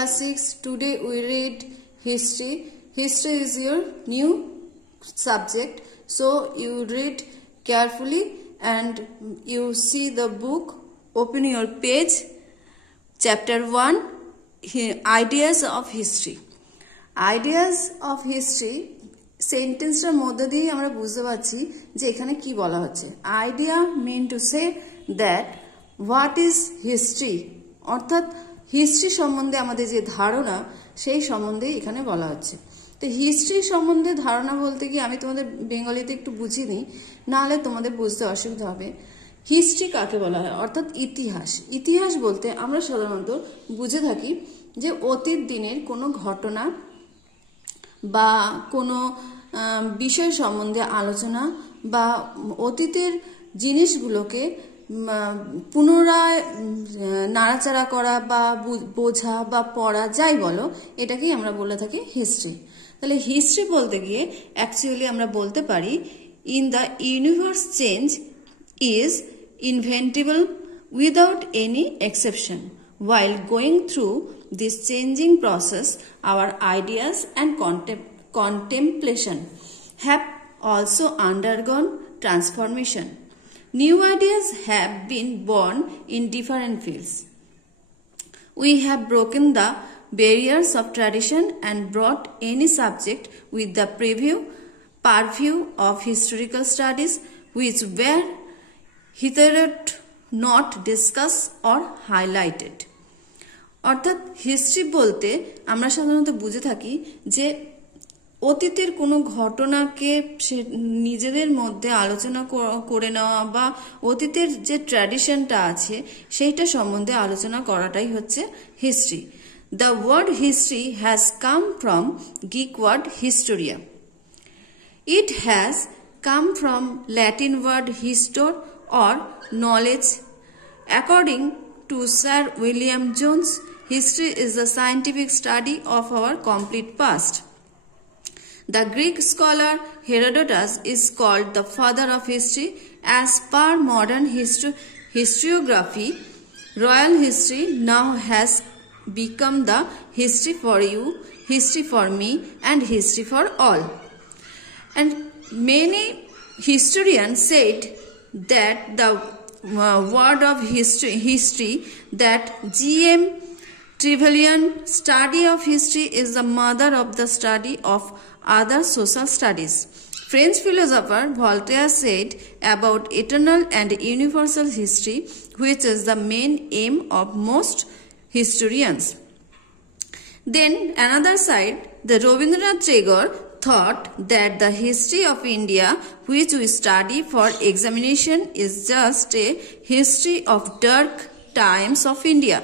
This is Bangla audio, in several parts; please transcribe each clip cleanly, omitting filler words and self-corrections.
class 6. Today we read history. History is your new subject, so you read carefully and you see the book. Open your page. Chapter 1, Ideas of History. Ideas of History সেন্টেন্সটার মধ্যে দিয়ে আমরা বুঝতে পারছি যে এখানে কি বলা হচ্ছে। Idea mean to say that what is history, অর্থাৎ হিস্ট্রি সম্বন্ধে আমাদের যে ধারণা সেই সম্বন্ধে এখানে বলা হচ্ছে। তো হিস্ট্রি সম্বন্ধে ধারণা বলতে কি আমি তোমাদের বেঙ্গলিতে একটু বুঝিয়ে নিই, নাহলে তোমাদের বুঝতে অসুবিধা হবে। হিস্ট্রি কাকে বলা হয়, অর্থাৎ ইতিহাস। ইতিহাস বলতে আমরা সাধারণত বুঝে থাকি যে অতীত দিনের কোনো ঘটনা বা কোনো বিষয় সম্বন্ধে আলোচনা বা অতীতের জিনিসগুলোকে পুনরায় নাড়াচাড়া করা বা বোঝা বা পড়া যাই বলো, এটাকেই আমরা বলে থাকি হিস্ট্রি। তাহলে হিস্ট্রি বলতে গিয়ে অ্যাকচুয়ালি আমরা বলতে পারি in the universe change is inventable without any exception. While going through this changing process, our ideas and contemplation have also undergone transformation. New ideas have been born in different fields. We have broken the barriers of tradition and brought any subject with the purview of historical studies which were hitherto not discussed or highlighted. অর্থাৎ হিস্ট্রি বলতে আমরা সাধারণত বুঝে থাকি যে অতীতের কোনো ঘটনাকে নিজেদের মধ্যে আলোচনা করে নেওয়া বা অতীতের যে ট্র্যাডিশনটা আছে সেইটা সম্বন্ধে আলোচনা করাটাই হচ্ছে history. The word history has come from Greek word historia. It has come from Latin word histor or knowledge. According to Sir William Jones, history is the scientific study of our complete past. The Greek scholar Herodotus is called the father of history. As per modern historiography, royal history now has become the history for you, history for me, and history for all. And many historians said that the word of history that G.M. Trevelyan study of history is the mother of the study of other social studies. French philosopher Voltaire said about eternal and universal history, which is the main aim of most historians. Then another side, the Rabindranath Tagore thought that the history of India, which we study for examination, is just a history of dark times of India.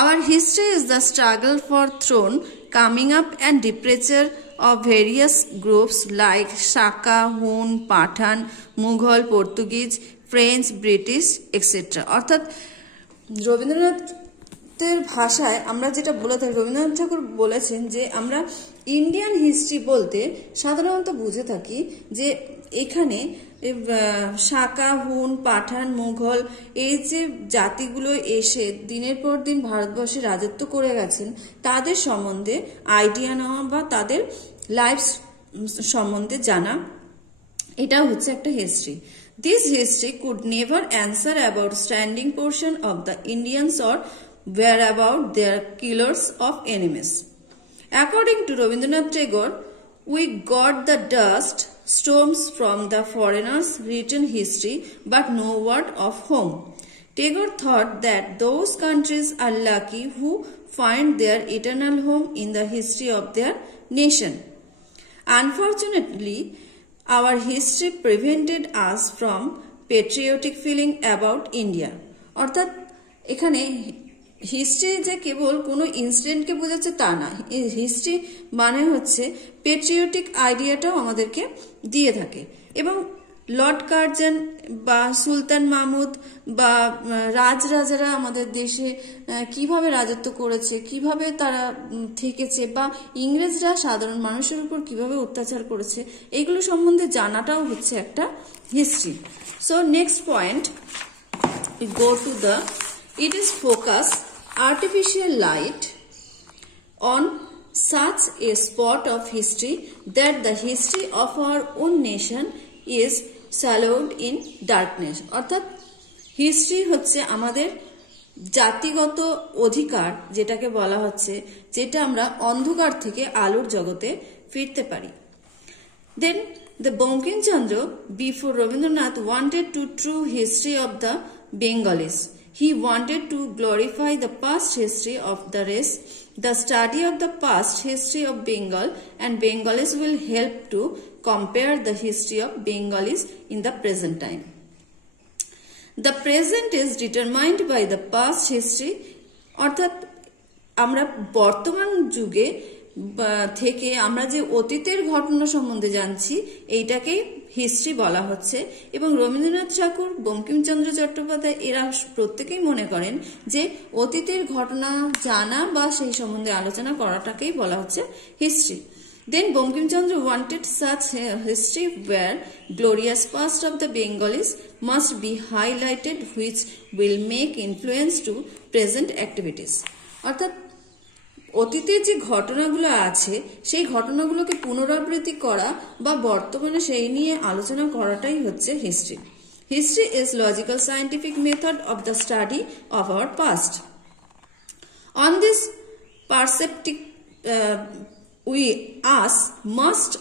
Our history is the struggle for throne, coming up and departure of various groups like Shaka, Hun, Pathan, Mughal, Portuguese, French, British, etc. অর্থাৎ রবীন্দ্রনাথের ভাষায় আমরা যেটা বলে থাকি, রবীন্দ্রনাথ ঠাকুর বলেছেন যে আমরা ইন্ডিয়ান হিস্ট্রি বলতে সাধারণত বুঝে থাকি যে এখানে শাকা, হুন, পাঠান, মুঘল এই যে জাতিগুলো এসে দিনের পর দিন ভারতবর্ষে রাজত্ব করে গেছেন তাদের সম্বন্ধে আইডিয়া নেওয়া বা তাদের লাইফ সম্বন্ধে জানা, এটা হচ্ছে একটা history. This history could never answer about standing portion of the Indians or whereabout their killers of enemies. According to Rabindranath Tagore, we got the dust storms from the foreigners' written history, but no word of home. Tagore thought that those countries are lucky who find their eternal home in the history of their nation. Unfortunately, our history prevented us from patriotic feeling about India. অর্থাৎ এখানে হিস্ট্রি যে কেবল কোনো ইনসিডেন্টকে বোঝাচ্ছে তা না, হিস্ট্রি মানে হচ্ছে পেট্রিয়টিক আইডিয়াটাও আমাদেরকে দিয়ে থাকে। এবং লর্ড কার্জন বা সুলতান মাহমুদ বা রাজরাজারা আমাদের দেশে কিভাবে রাজত্ব করেছে, কিভাবে তারা থেকেছে, বা ইংরেজরা সাধারণ মানুষের উপর কিভাবে অত্যাচার করেছে, এইগুলো সম্বন্ধে জানাটাও হচ্ছে একটা history. So next point, go to the, it is focus artificial light on such a spot of history that the history of our own nation is swallowed in darkness. অর্থাৎ হিস্ট্রি হচ্ছে আমাদের জাতিগত অধিকার, যেটাকে বলা হচ্ছে, যেটা আমরা অন্ধকার থেকে আলোর জগতে ফিরতে পারি। Then the Bankim Chandra, before Rabindranath, wanted to true history of the Bengalis. He wanted to glorify the past history of the race. The study of the past history of Bengal and Bengalis will help to compare the history of Bengalis in the present time. The present is determined by the past history. অর্থাৎ আমরা বর্তমান যুগে থেকে আমরা যে অতীতের ঘটনা সম্বন্ধে জানছি, এইটাকে হিস্ট্রি বলা হচ্ছে। এবং রবীন্দ্রনাথ ঠাকুর, বঙ্কিমচন্দ্র চট্টোপাধ্যায় এরা প্রত্যেকেই মনে করেন যে অতীতের ঘটনা জানা বা সেই সম্বন্ধে আলোচনা করাটাকেই বলা হচ্ছে history. Then Bankim Chandra wanted such a history where glorious past of the Bengalis must be highlighted, which will make influence to present activities. অর্থাৎ অতীতের যে ঘটনাগুলো আছে সেই ঘটনাগুলোকে পুনরাবৃত্তি করা বা বর্তমানে সেই নিয়ে আলোচনা করাটাই হচ্ছে history. History is logical scientific method of the study of our past. On this perspective we must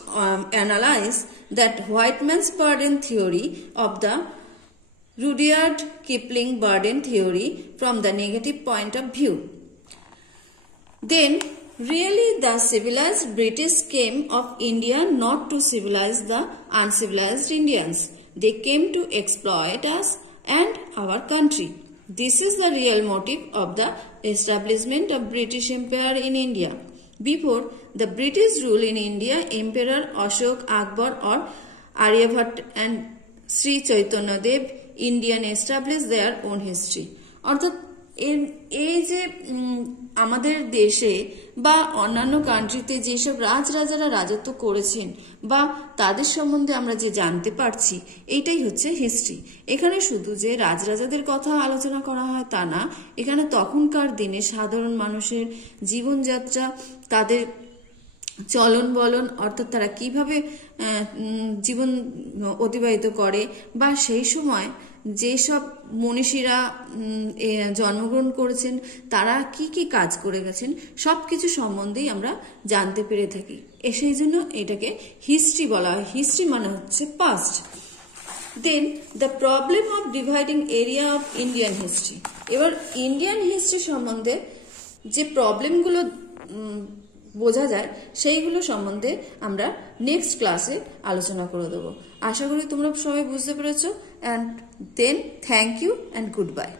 analyze that white man's burden theory of the Rudyard Kipling burden theory from the negative point of view. Then really the civilized British came of India not to civilize the uncivilized Indians. They came to exploit us and our country. This is the real motive of the establishment of British Empire in India. Before the British rule in India, Emperor Ashok, Akbar or Aryabhatta and Sri Chaitanya Dev Indian established their own history. অর্থাৎ এই যে আমাদের দেশে বা অন্যান্য কান্ট্রিতে যেসব রাজরাজারা রাজত্ব করেছেন বা তাদের সম্বন্ধে আমরা যে জানতে পারছি, এইটাই হচ্ছে হিস্ট্রি। এখানে শুধু যে রাজরাজাদের কথা আলোচনা করা হয় তা না, এখানে তখনকার দিনে সাধারণ মানুষের জীবনযাত্রা, তাদের চলন বলন, অর্থাৎ তারা কিভাবে জীবন অতিবাহিত করে বা সেই সময় যেসব মনীষীরা জন্মগ্রহণ করেছেন তারা কি কি কাজ করে গেছেন, সবকিছু সম্বন্ধেই আমরা জানতে পেরে থাকি। সেই জন্য এটাকে হিস্ট্রি বলা হয়। হিস্ট্রি মানে হচ্ছে past. Then the problem of dividing area of Indian history. এবার ইন্ডিয়ান হিস্ট্রি সম্বন্ধে যে প্রবলেমগুলো বোঝা যায় সেইগুলো সম্বন্ধে আমরা নেক্সট ক্লাসে আলোচনা করে দেবো। আশা করি তোমরা সবাই বুঝতে পেরেছো। And then thank you and good bye.